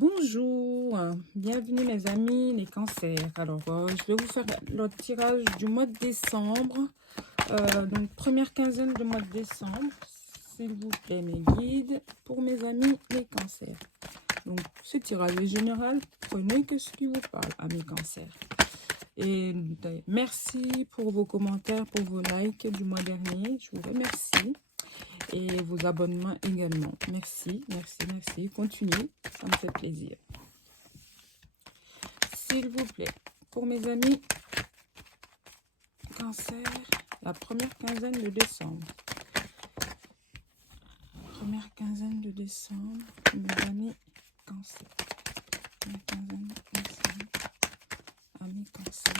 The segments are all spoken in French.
Bonjour, bienvenue mes amis les cancers. Alors, je vais vous faire le tirage du mois de décembre. Donc, première quinzaine du mois de décembre, s'il vous plaît, mes guides, pour mes amis les cancers. Donc, ce tirage est général, prenez que ce qui vous parle, amis cancers. Et merci pour vos commentaires, pour vos likes du mois dernier. Je vous remercie. Et vos abonnements également. Merci, merci, merci. Continuez, ça me fait plaisir. S'il vous plaît, pour mes amis cancer, la première quinzaine de décembre. Première quinzaine de décembre, mes amis cancer. Première quinzaine de décembre, amis cancer. Amis cancer.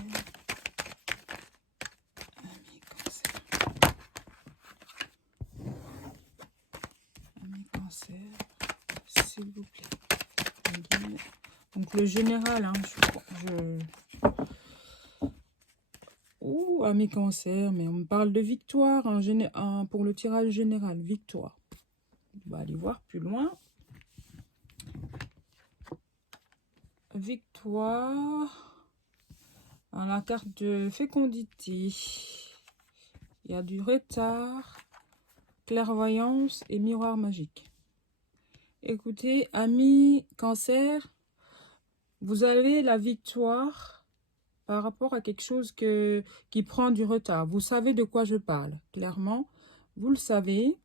Amis cancer, s'il vous plaît. Donc le général, hein, Ouh, amis cancer, mais on me parle de victoire pour le tirage général, victoire. On va aller voir plus loin. Victoire. À la carte de fécondité. Il y a du retard, clairvoyance et miroir magique. Écoutez, amis cancer, vous avez la victoire par rapport à quelque chose qui prend du retard. Vous savez de quoi je parle, clairement. Vous le savez.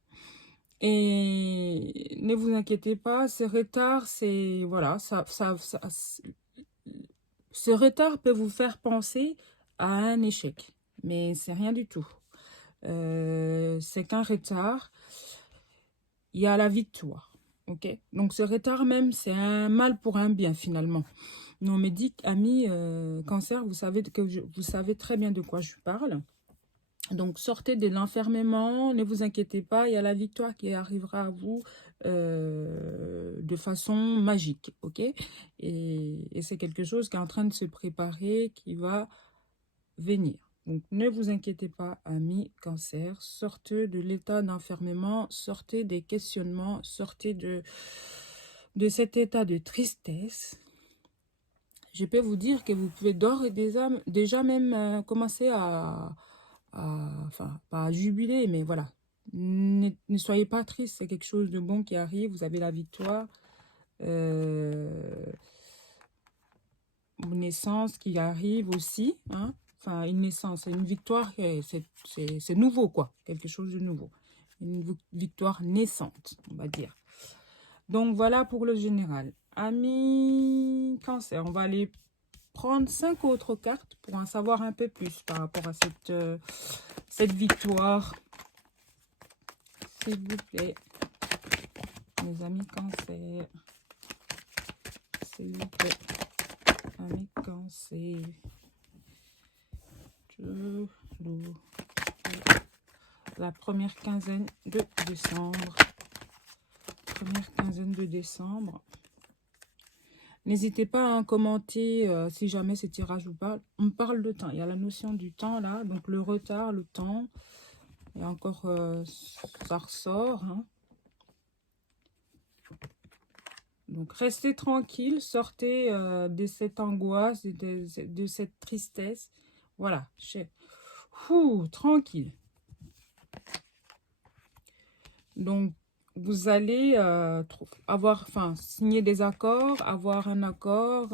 Et ne vous inquiétez pas, ce retard, c'est... Voilà, ce retard peut vous faire penser à un échec. Mais c'est rien du tout. C'est qu'un retard. Il y a la victoire. Ok, donc ce retard même, c'est un mal pour un bien finalement. Mais on me dit, amis cancer, vous savez très bien de quoi je parle. Donc sortez de l'enfermement, ne vous inquiétez pas, il y a la victoire qui arrivera à vous de façon magique, ok. Et c'est quelque chose qui est en train de se préparer, qui va venir. Donc, ne vous inquiétez pas, amis cancer, sortez de l'état d'enfermement, sortez des questionnements, sortez de cet état de tristesse. Je peux vous dire que vous pouvez d'ores et déjà même commencer enfin, pas à jubiler, mais voilà. Ne soyez pas triste, c'est quelque chose de bon qui arrive, vous avez la victoire. Une naissance qui arrive aussi, hein. Enfin, une naissance, c'est une victoire, c'est nouveau, quoi. Quelque chose de nouveau. Une victoire naissante, on va dire. Donc, voilà pour le général. Amis cancer, on va aller prendre 5 autres cartes pour en savoir un peu plus par rapport à cette victoire. S'il vous plaît, mes amis cancer. S'il vous plaît, amis cancer. La première quinzaine de décembre. Première quinzaine de décembre. N'hésitez pas à commenter si jamais ce tirage vous parle. On parle de temps. Il y a la notion du temps là. Donc le retard, le temps. Et encore, ça ressort. Hein. Donc restez tranquille. Sortez de cette angoisse, de cette tristesse. Voilà. Tranquille. Donc, vous allez signer des accords, avoir un accord,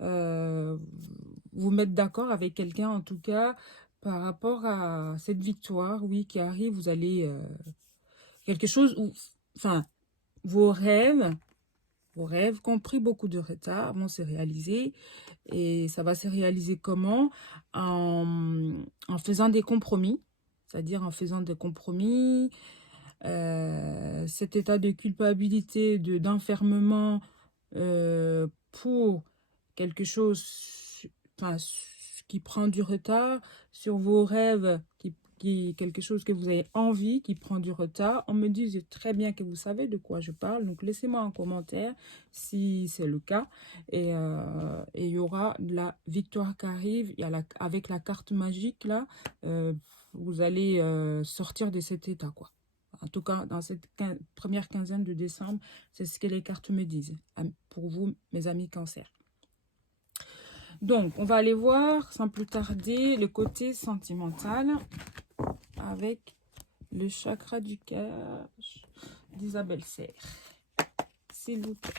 vous mettre d'accord avec quelqu'un en tout cas par rapport à cette victoire, oui, qui arrive. Vous allez quelque chose où, enfin, vos rêves qui ont pris beaucoup de retard vont se réaliser. Et ça va se réaliser comment? En faisant des compromis, c'est-à-dire en faisant des compromis. Cet état de culpabilité, d'enfermement pour quelque chose qui prend du retard, sur vos rêves, quelque chose que vous avez envie, qui prend du retard. On me dit très bien que vous savez de quoi je parle, donc laissez-moi un commentaire si c'est le cas. Et il y aura de la victoire qui arrive. Avec la carte magique là, vous allez sortir de cet état, quoi. En tout cas, dans cette première quinzaine de décembre, c'est ce que les cartes me disent. Pour vous, mes amis Cancer. Donc, on va aller voir, sans plus tarder, le côté sentimental avec le chakra du cœur d'Isabelle Serre. S'il vous plaît.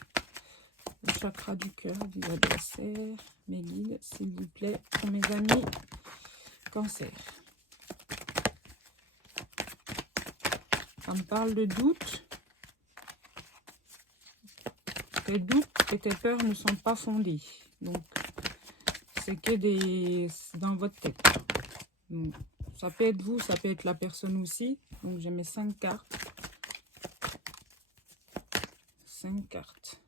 Le chakra du cœur d'Isabelle Serre. Mes guides, s'il vous plaît, pour mes amis Cancer. Ça me parle de doute. Tes doutes et tes peurs ne sont pas fondés. Donc, c'est que dans votre tête. Donc, ça peut être vous, ça peut être la personne aussi. Donc, j'ai mes 5 cartes. 5 cartes.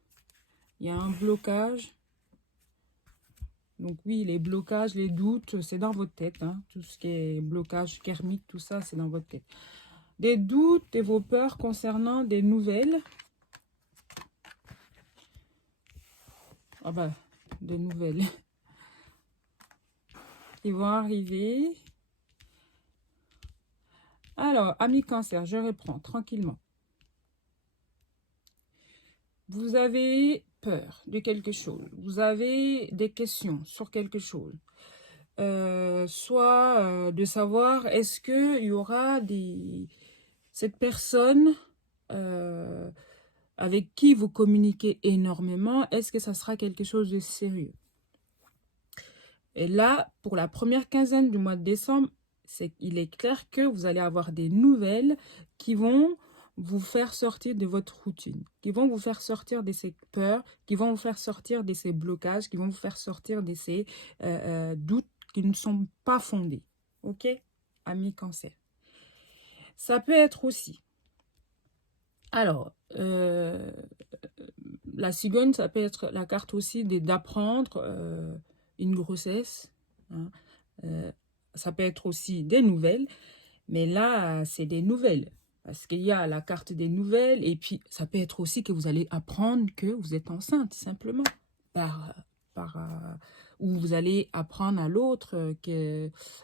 Il y a un blocage. Donc, oui, les blocages, les doutes, c'est dans votre tête. Hein. Tout ce qui est blocage karmique, tout ça, c'est dans votre tête. Des doutes et vos peurs concernant des nouvelles. Ah bah, des nouvelles qui vont arriver. Alors, amis Cancer, je reprends tranquillement. Vous avez peur de quelque chose. Vous avez des questions sur quelque chose. Soit de savoir est-ce qu'il y aura cette personne avec qui vous communiquez énormément, est-ce que ça sera quelque chose de sérieux? Et là, pour la première quinzaine du mois de décembre, il est clair que vous allez avoir des nouvelles qui vont vous faire sortir de votre routine, qui vont vous faire sortir de ces peurs, qui vont vous faire sortir de ces blocages, qui vont vous faire sortir de ces doutes qui ne sont pas fondés. Ok, amis Cancer. Ça peut être aussi. Alors, la cigogne, ça peut être la carte aussi d'apprendre une grossesse. Hein. Ça peut être aussi des nouvelles. Mais là, c'est des nouvelles. Parce qu'il y a la carte des nouvelles. Et puis, ça peut être aussi que vous allez apprendre que vous êtes enceinte, simplement. Ou vous allez apprendre à l'autre,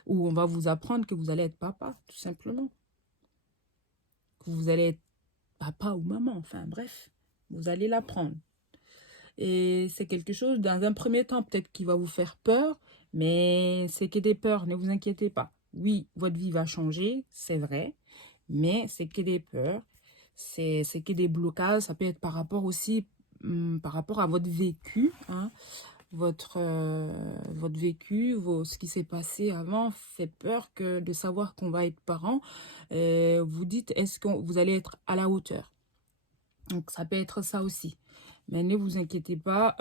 ou on va vous apprendre que vous allez être papa, tout simplement. Que vous allez être papa ou maman, enfin bref. Vous allez l'apprendre. Et c'est quelque chose, dans un premier temps, peut-être qui va vous faire peur, mais c'est que des peurs, ne vous inquiétez pas. Oui, votre vie va changer, c'est vrai, mais c'est que des peurs, c'est que des blocages, ça peut être par rapport aussi, par rapport à votre vécu, hein. Votre vécu, ce qui s'est passé avant fait peur que de savoir qu'on va être parent. Vous dites, est-ce que vous allez être à la hauteur? Donc, ça peut être ça aussi. Mais ne vous inquiétez pas,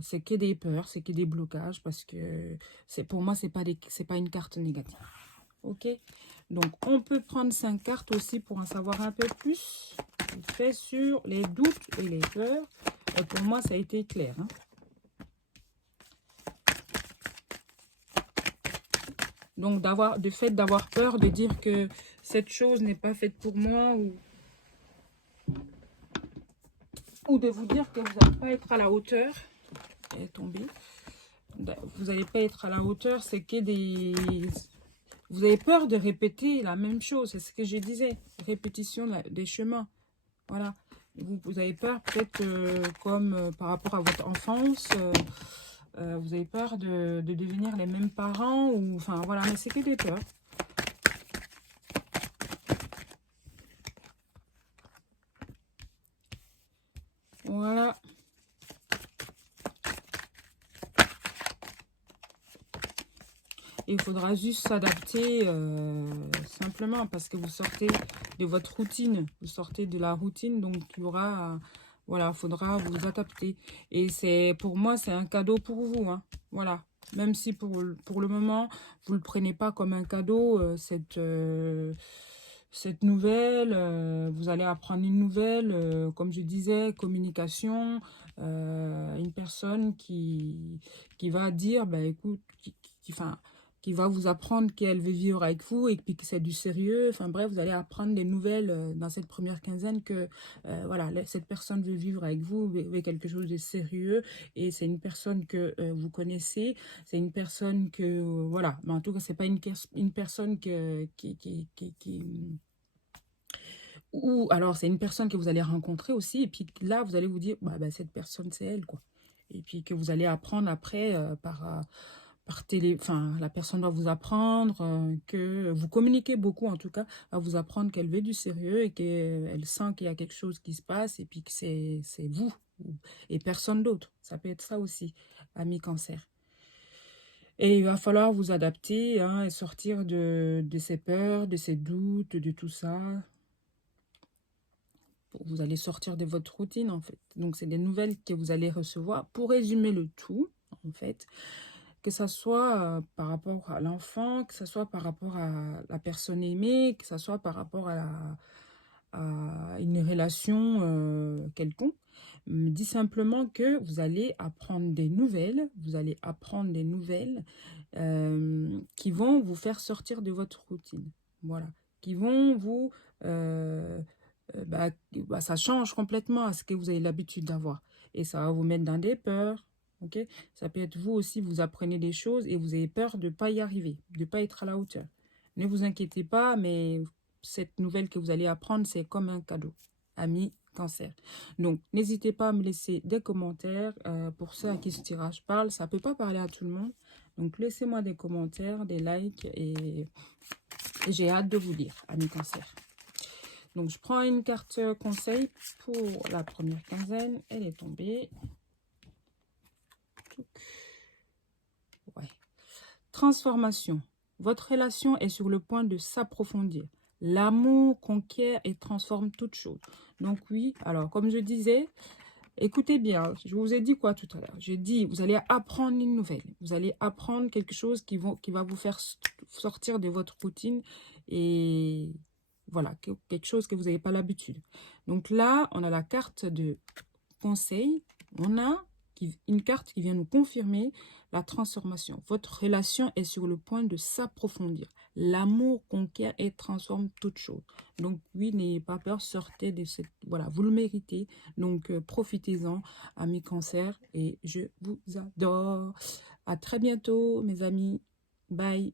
c'est que des peurs, c'est que des blocages, parce que pour moi, c'est pas une carte négative. Ok? Donc, on peut prendre 5 cartes aussi pour en savoir un peu plus. Fait sur les doutes et les peurs. Et pour moi, ça a été clair. Hein? Donc, de fait d'avoir peur, de dire que cette chose n'est pas faite pour moi, ou de vous dire que vous n'allez pas être à la hauteur. Elle est tombée. Vous n'allez pas être à la hauteur, c'est que vous avez peur de répéter la même chose, c'est ce que je disais, répétition des chemins. Voilà. Vous avez peur peut-être comme par rapport à votre enfance, vous avez peur de devenir les mêmes parents, ou enfin voilà, mais c'est que des peurs. Voilà. Il faudra juste s'adapter simplement parce que vous sortez de votre routine. Vous sortez de la routine, donc il y aura... voilà, il faudra vous adapter. Et pour moi, c'est un cadeau pour vous. Hein. Voilà. Même si pour le moment, vous ne le prenez pas comme un cadeau, cette nouvelle, vous allez apprendre une nouvelle, comme je disais, communication, une personne qui va dire, bah, écoute, qui va vous apprendre qu'elle veut vivre avec vous et puis que c'est du sérieux. Enfin bref, vous allez apprendre des nouvelles dans cette première quinzaine que voilà, cette personne veut vivre avec vous, veut quelque chose de sérieux, et c'est une personne que vous connaissez, c'est une personne que voilà, mais en tout cas c'est pas une personne Ou alors, c'est une personne que vous allez rencontrer aussi. Et puis là, vous allez vous dire, cette personne, c'est elle, quoi. Et puis que vous allez apprendre après par télé. Enfin, la personne va vous apprendre que vous communiquez beaucoup, en tout cas, va vous apprendre qu'elle veut du sérieux et qu'elle sent qu'il y a quelque chose qui se passe et puis que c'est vous et personne d'autre. Ça peut être ça aussi, ami cancer. Et il va falloir vous adapter hein, et sortir de ces peurs, de ces doutes, de tout ça. Vous allez sortir de votre routine, en fait. Donc, c'est des nouvelles que vous allez recevoir. Pour résumer le tout, en fait, que ça soit par rapport à l'enfant, que ça soit par rapport à la personne aimée, que ça soit par rapport à une relation quelconque, me dit simplement que vous allez apprendre des nouvelles, qui vont vous faire sortir de votre routine. Voilà. Qui vont vous... ça change complètement à ce que vous avez l'habitude d'avoir. Et ça va vous mettre dans des peurs. Ok, ça peut être vous aussi, vous apprenez des choses et vous avez peur de ne pas y arriver, de ne pas être à la hauteur. Ne vous inquiétez pas, mais cette nouvelle que vous allez apprendre, c'est comme un cadeau. Ami cancer. Donc, n'hésitez pas à me laisser des commentaires. Pour ceux à qui ce tirage parle, ça ne peut pas parler à tout le monde. Donc, laissez-moi des commentaires, des likes et j'ai hâte de vous lire, ami cancer. Donc, je prends une carte conseil pour la première quinzaine. Elle est tombée. Ouais. Transformation. Votre relation est sur le point de s'approfondir. L'amour conquiert et transforme toute chose. Donc oui, alors comme je disais, écoutez bien, je vous ai dit quoi tout à l'heure? J'ai dit, vous allez apprendre une nouvelle. Vous allez apprendre quelque chose qui va vous faire sortir de votre routine et voilà, quelque chose que vous n'avez pas l'habitude. Donc là, on a la carte de conseil. On a une carte qui vient nous confirmer la transformation. Votre relation est sur le point de s'approfondir. L'amour conquiert et transforme toute chose. Donc oui, n'ayez pas peur, sortez de cette... Voilà, vous le méritez. Donc profitez-en, amis cancer. Et je vous adore. À très bientôt, mes amis. Bye.